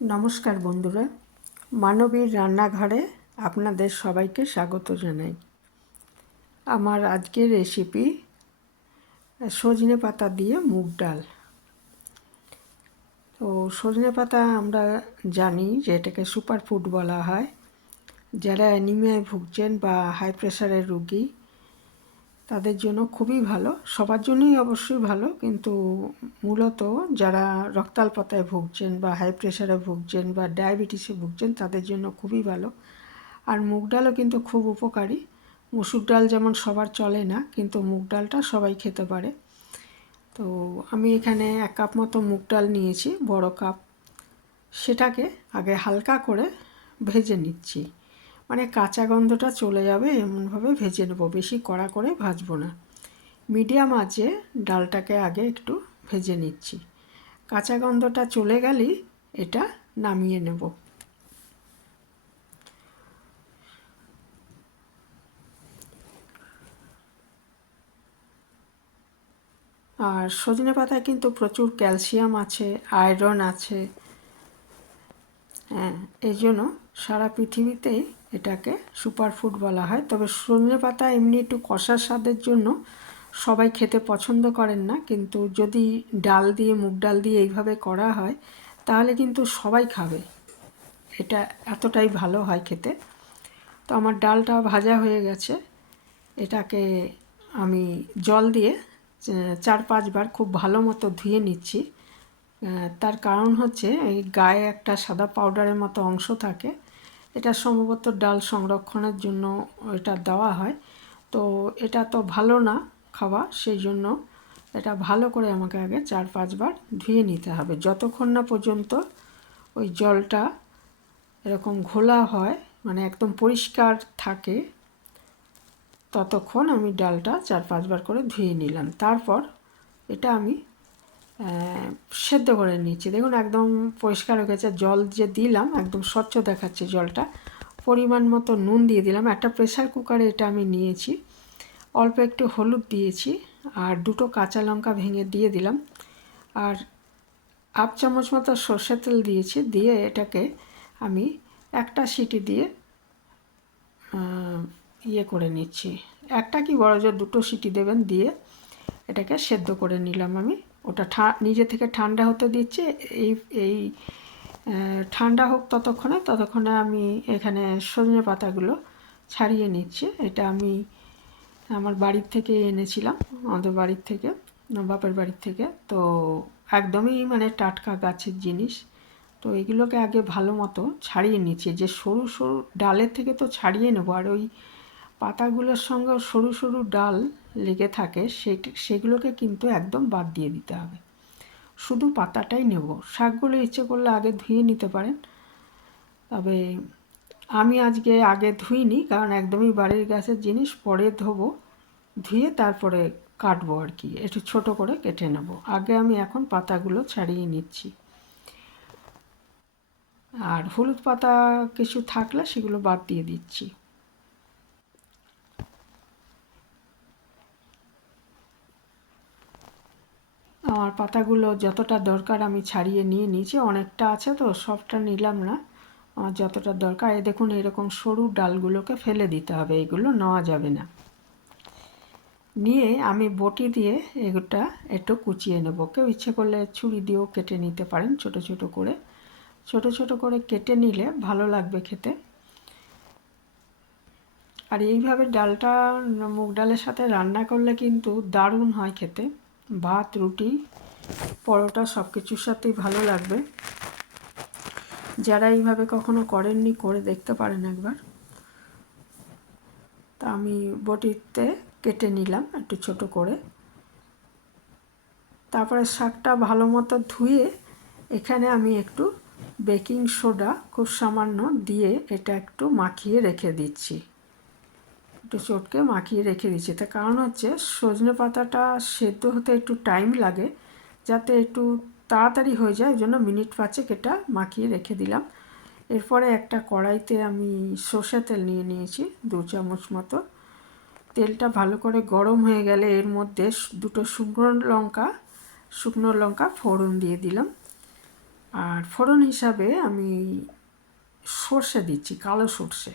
নমস্কার বন্ধুরা, মানবীর রান্নাঘরে আপনাদের সবাইকে স্বাগত জানাই। আমার আজকের রেসিপি সজনে পাতা দিয়ে মুগ ডাল। তো সজনে পাতা আমরা জানি যে এটাকে সুপারফুড বলা হয়। যারা অ্যানিমিয়ায় ভুগছেন বা হাই প্রেশারের রোগী তাদের জন্য খুবই ভালো, সবার জন্যই অবশ্যই ভালো, কিন্তু মূলত যারা রক্তাল্পতায় ভুগছেন বা হাই প্রেশারে ভুগছেন বা ডায়াবেটিসে ভুগছেন তাদের জন্য খুবই ভালো। আর মুগ ডালও কিন্তু খুব উপকারী। মুসুর ডাল যেমন সবার চলে না, কিন্তু মুগ ডালটা সবাই খেতে পারে। তো আমি এখানে 1 কাপ মতো মুগ ডাল নিয়েছি, বড় কাপ। সেটাকে আগে হালকা করে ভেজে নিচ্ছি, মানে কাঁচা গন্ধটা চলে যাবে এমনভাবে ভেজে নেব, বেশি কড়া করে ভাজবো না। মিডিয়াম আঁচে ডালটাকে আগে একটু ভেজে নিচ্ছি। কাঁচা গন্ধটা চলে গেলেই এটা নামিয়ে নেব। আর সজনে পাতায় কিন্তু প্রচুর ক্যালসিয়াম আছে, আয়রন আছে। হ্যাঁ, এই জন্য সারা পৃথিবীতেই এটাকে সুপারফুড বলা হয়। তবে সজনে পাতা এমনি একটু কষা স্বাদের জন্য সবাই খেতে পছন্দ করেন না, কিন্তু যদি ডাল দিয়ে মুগ ডাল দিয়ে এইভাবে করা হয় তাহলে কিন্তু সবাই খাবে। এটা এতটাই ভালো হয় খেতে। তো আমার ডালটা ভাজা হয়ে গেছে। এটাকে আমি জল দিয়ে 4-5 বার খুব ভালো মতো ধুয়ে নিচ্ছি। তার কারণ হচ্ছে এই গায়ে একটা সাদা পাউডারের মতো অংশ থাকে, এটা সম্ভবত ডাল সংরক্ষণের জন্য এটা দেওয়া হয়। তো এটা তো ভালো না খাওয়া, সেই জন্য এটা ভালো করে আমাকে আগে 4-5 বার ধুয়ে নিতে হবে। যতক্ষণ না পর্যন্ত ওই জলটা এরকম ঘোলা হয়, মানে একদম পরিষ্কার থাকে, ততক্ষণ আমি ডালটা 4-5 বার করে ধুয়ে নিলাম। তারপর এটা আমি সেদ্ধ করে নিচ্ছি। দেখুন একদম পরিষ্কার হয়ে গেছে, জল যে দিলাম একদম স্বচ্ছ দেখাচ্ছে জলটা। পরিমাণ মতো নুন দিয়ে দিলাম। একটা প্রেসার কুকারে এটা আমি নিয়েছি। অল্প একটু হলুদ দিয়েছি আর 2টো কাঁচা লঙ্কা ভেঙে দিয়ে দিলাম। আর 1/2 চামচ মতো সর্ষের তেল দিয়েছি। দিয়ে এটাকে আমি একটা সিটি দিয়ে ইয়ে করে নিচ্ছি। একটা কি বড় জোর 2টো সিটি দেবেন, দিয়ে এটাকে সেদ্ধ করে নিলাম আমি। ওটা নিজে থেকে ঠান্ডা হতে দিচ্ছি। এই ঠান্ডা হোক ততক্ষণে আমি এখানে সজনে পাতাগুলো ছাড়িয়ে নিচ্ছি। এটা আমি আমার বাড়ির থেকে এনেছিলাম, আমাদের বাড়ির থেকে, বাপের বাড়ির থেকে। তো একদমই মানে টাটকা গাছের জিনিস। তো এগুলোকে আগে ভালো মতো ছাড়িয়ে নিচ্ছি। যে সরু সরু ডালের থেকে তো ছাড়িয়ে নেব, আর ওই পাতাগুলোর সঙ্গে সরু সরু ডাল লেগে থাকে, সেগুলোকে কিন্তু একদম বাদ দিয়ে দিতে হবে। শুধু পাতাটাই নেব। শাকগুলো ইচ্ছে করলে আগে ধুয়ে নিতে পারেন, তবে আমি আজকে আগে ধুইনি, কারণ একদমই বাড়ির গাছের জিনিস, পরে ধোবো, ধুয়ে তারপরে কাটবো আর কি, একটু ছোট করে কেটে নেব। আগে আমি এখন পাতাগুলো ছাড়িয়ে নিচ্ছি। আর হলুদ পাতা কিছু থাকলে সেগুলো বাদ দিয়ে দিচ্ছি। আমার পাতাগুলো যতটা দরকার আমি ছাড়িয়ে নিয়ে নিয়েছি। অনেকটা আছে তো সবটা নিলাম না, আমার যতটা দরকার। এই দেখুন এরকম সরু ডালগুলোকে ফেলে দিতে হবে, এগুলো নেওয়া যাবে না। নিয়ে আমি বটি দিয়ে এগুলোটা একটু কুচিয়ে নেব। কেউ ইচ্ছে করলে ছুরি দিয়েও কেটে নিতে পারেন, ছোট ছোট করে। ছোট ছোট করে কেটে নিলে ভালো লাগবে খেতে। আর এইভাবে ডালটা মুগ ডালের সাথে রান্না করলে কিন্তু দারুণ হয় খেতে। ভাত, রুটি, পরোটা সব কিছুর সাথেই ভালো লাগবে। যারা এইভাবে কখনো করেননি, করে দেখতে পারেন একবার। তা আমি বটিতে কেটে নিলাম একটু ছোট করে। তারপরে শাকটা ভালো মতো ধুয়ে এখানে আমি একটু বেকিং সোডা খুব সামান্য দিয়ে এটা একটু মাখিয়ে রেখে দিচ্ছি। একটু চটকে মাখিয়ে রেখে দিচ্ছি। তার কারণ হচ্ছে সজনে পাতাটা সেদ্ধ হতে একটু টাইম লাগে, যাতে একটু তাড়াতাড়ি হয়ে যায়, ওই জন্য মিনিট 5 এটা মাখিয়ে রেখে দিলাম। এরপরে একটা কড়াইতে আমি সর্ষের তেল নিয়ে নিয়েছি 2 চামচ মতো। তেলটা ভালো করে গরম হয়ে গেলে এর মধ্যে 2টো শুকনো লঙ্কা ফোড়ন দিয়ে দিলাম। আর ফোড়ন হিসাবে আমি সর্ষে দিচ্ছি, কালো সর্ষে।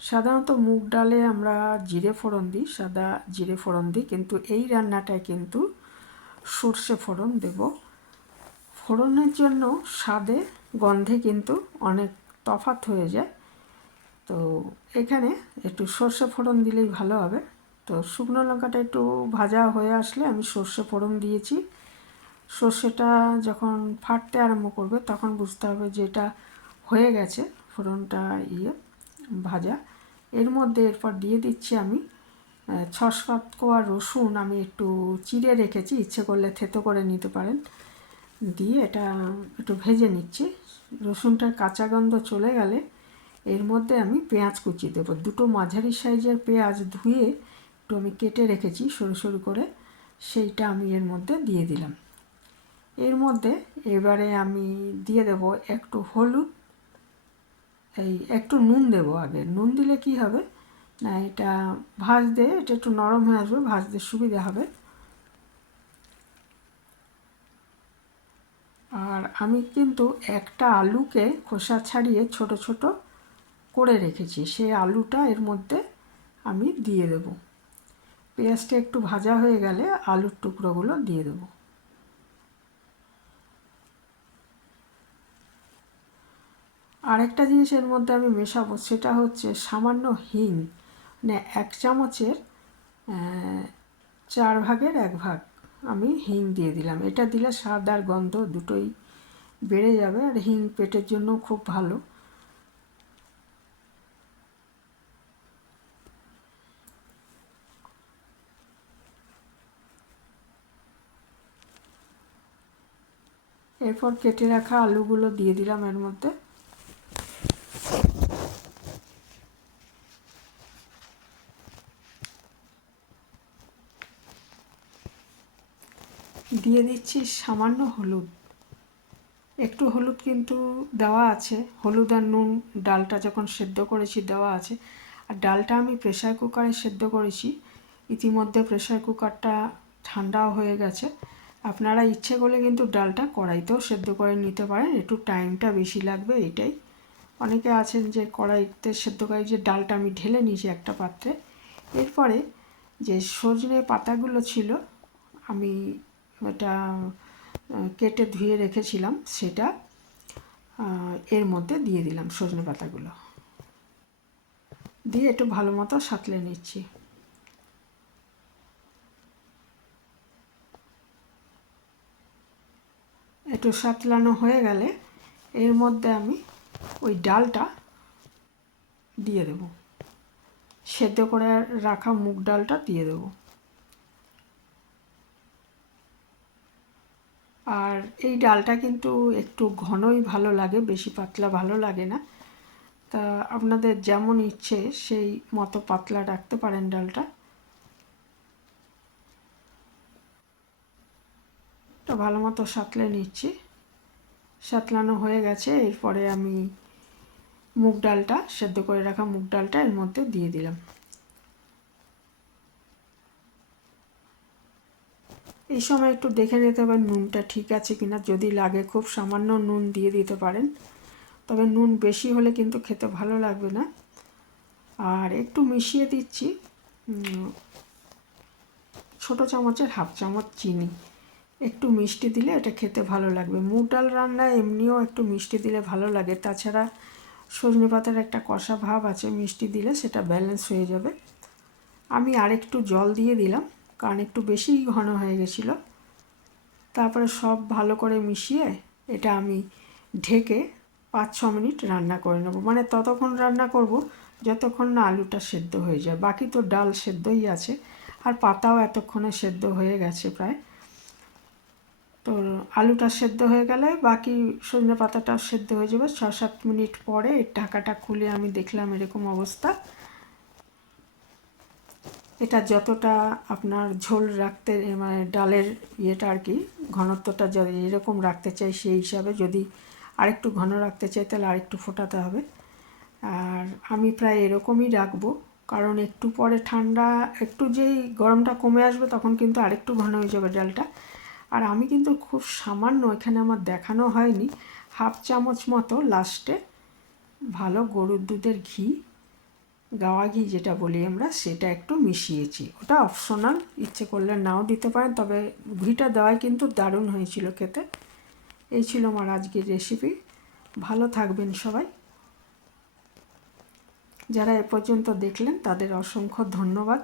সাধারণত মুগ ডালে আমরা জিরে ফোড়ন দিই, সাদা জিরে ফোড়ন দিই, কিন্তু এই রান্নাটায় কিন্তু সর্ষে ফোড়ন দেব। ফোড়নের জন্য স্বাদে গন্ধে কিন্তু অনেক তফাৎ হয়ে যায়। তো এখানে একটু সর্ষে ফোড়ন দিলেই ভালো হবে। তো শুকনো লঙ্কাটা একটু ভাজা হয়ে আসলে আমি সর্ষে ফোড়ন দিয়েছি। সর্ষেটা যখন ফাটতে আরম্ভ করবে তখন বুঝতে হবে যে এটা হয়ে গেছে ফোড়নটা ভাজা। এর মধ্যে এরপর দিয়ে দিচ্ছি আমি 6-7 কোয়া রসুন আমি একটু চিড়ে রেখেছি, ইচ্ছে করলে থেতো করে নিতে পারেন। দিয়ে এটা একটু ভেজে নিচ্ছি। রসুনটার কাঁচা গন্ধ চলে গেলে এর মধ্যে আমি পেঁয়াজ কুচি দেবো। দুটো মাঝারি সাইজের পেঁয়াজ ধুয়ে একটু আমি কেটে রেখেছি সরু সরু করে, সেইটা আমি এর মধ্যে দিয়ে দিলাম। এর মধ্যে এবারে আমি দিয়ে দেব একটু হলুদ, একটু নুন দেবো আগে। নুন দিলে কি হবে না, এটা ভাজতে এটা একটু নরম হয়ে আসবে, ভাজতে সুবিধা হবে। আর আমি কিন্তু একটা আলুকে খোসা ছাড়িয়ে ছোট ছোট করে রেখেছি, সেই আলুটা এর মধ্যে আমি দিয়ে দেব। পেঁয়াজটা একটু ভাজা হয়ে গেলে আলুর টুকরোগুলো দিয়ে দেব। আরেকটা জিনিস এর মধ্যে আমি মেশাবো, সেটা হচ্ছে সামান্য হিং, মানে 1 চামচের 4 ভাগের 1 ভাগ আমি হিং দিয়ে দিলাম। এটা দিলে স্বাদ আর গন্ধ দুটোই বেড়ে যাবে, আর হিং পেটের জন্য খুব ভালো। এরপর কেটে রাখা আলুগুলো দিয়ে দিলাম এর মধ্যে। দিয়ে দিচ্ছি সামান্য হলুদ, একটু হলুদ কিন্তু দেওয়া আছে, হলুদ আর নুন ডালটা যখন সেদ্ধ করেছি দেওয়া আছে। আর ডালটা আমি প্রেসার কুকারে সেদ্ধ করেছি, ইতিমধ্যে প্রেসার কুকারটা ঠান্ডাও হয়ে গেছে। আপনারা ইচ্ছে করলে কিন্তু ডালটা কড়াইতেও সেদ্ধ করে নিতে পারেন, একটু টাইমটা বেশি লাগবে এটাই। অনেকে আছেন যে কড়াইতে সেদ্ধ করে, যে ডালটা আমি ঢেলে নিয়েছি একটা পাত্রে। এরপরে যে সজনে পাতাগুলো ছিল আমি এটা কেটে ধুয়ে রেখেছিলাম, সেটা এর মধ্যে দিয়ে দিলাম। সজনে পাতাগুলো দিয়ে একটু ভালো মতো সাঁতলে নিচ্ছি। একটু সাঁতলানো হয়ে গেলে এর মধ্যে আমি ওই ডালটা দিয়ে দেব, সেদ্ধ করে রাখা মুগ ডালটা দিয়ে দেব। আর এই ডালটা কিন্তু একটু ঘনই ভালো লাগে, বেশি পাতলা ভালো লাগে না। তা আপনাদের যেমন ইচ্ছে সেই মতো পাতলা রাখতে পারেন ডালটা। তো ভালো মতো সাঁতলে নিচ্ছি। সাঁতলানো হয়ে গেছে, এরপরে আমি মুগ ডালটা সেদ্ধ করে রাখা মুগ ডালটা এর মধ্যে দিয়ে দিলাম। এই সময় একটু দেখে নিতে হবে নুনটা ঠিক আছে কিনা, যদি লাগে খুব সামান্য নুন দিয়ে দিতে পারেন, তবে নুন বেশি হলে কিন্তু খেতে ভালো লাগবে না। আর একটু মিশিয়ে দিচ্ছি ছোটো চামচের 1/2 চামচ চিনি। একটু মিষ্টি দিলে এটা খেতে ভালো লাগবে। মুগ ডাল রান্নায় এমনিও একটু মিষ্টি দিলে ভালো লাগে, তাছাড়া সজনে পাতার একটা কষা ভাব আছে, মিষ্টি দিলে সেটা ব্যালেন্স হয়ে যাবে। আমি আরেকটু জল দিয়ে দিলাম, কারণ একটু বেশি ঘন হয়ে গেছিলো। তারপরে সব ভালো করে মিশিয়ে এটা আমি ঢেকে 5-6 মিনিট রান্না করে নেব। মানে ততক্ষণ রান্না করব যতক্ষণ না আলুটা সেদ্ধ হয়ে যায়। বাকি তো ডাল সেদ্ধই আছে, আর পাতাও এতক্ষণে সেদ্ধ হয়ে গেছে প্রায়। তো আলুটা সেদ্ধ হয়ে গেলে বাকি সজনে পাতাটাও সেদ্ধ হয়ে যাবে। 6-7 মিনিট পরে ঢাকাটা খুলে আমি দেখলাম এরকম অবস্থা। এটা যতটা আপনার ঝোল রাখতে, মানে ডালের ইয়েটা আর কি ঘনত্বটা যদি এরকম রাখতে চাই সেই হিসাবে, যদি আরেকটু ঘন রাখতে চাই তাহলে আরেকটু ফোটাতে হবে। আর আমি প্রায় এরকমই রাখবো, কারণ একটু পরে ঠান্ডা, একটু যেই গরমটা কমে আসবে তখন কিন্তু আরেকটু ঘন হয়ে যাবে ডালটা। আর আমি কিন্তু খুব সামান্য, এখানে আমার দেখানো হয়নি, হাফ চামচ মতো লাস্টে ভালো গরুর দুধের ঘি, গাওয়া ঘি যেটা বলি আমরা, সেটা একটু মিশিয়েছি। ওটা অপশনাল, ইচ্ছে করলে নাও দিতে পারেন, তবে ঘিটা দেওয়াই কিন্তু দারুণ হয়েছিল খেতে। এই ছিল আমার আজকের রেসিপি। ভালো থাকবেন সবাই। যারা এ পর্যন্ত দেখলেন তাদের অসংখ্য ধন্যবাদ।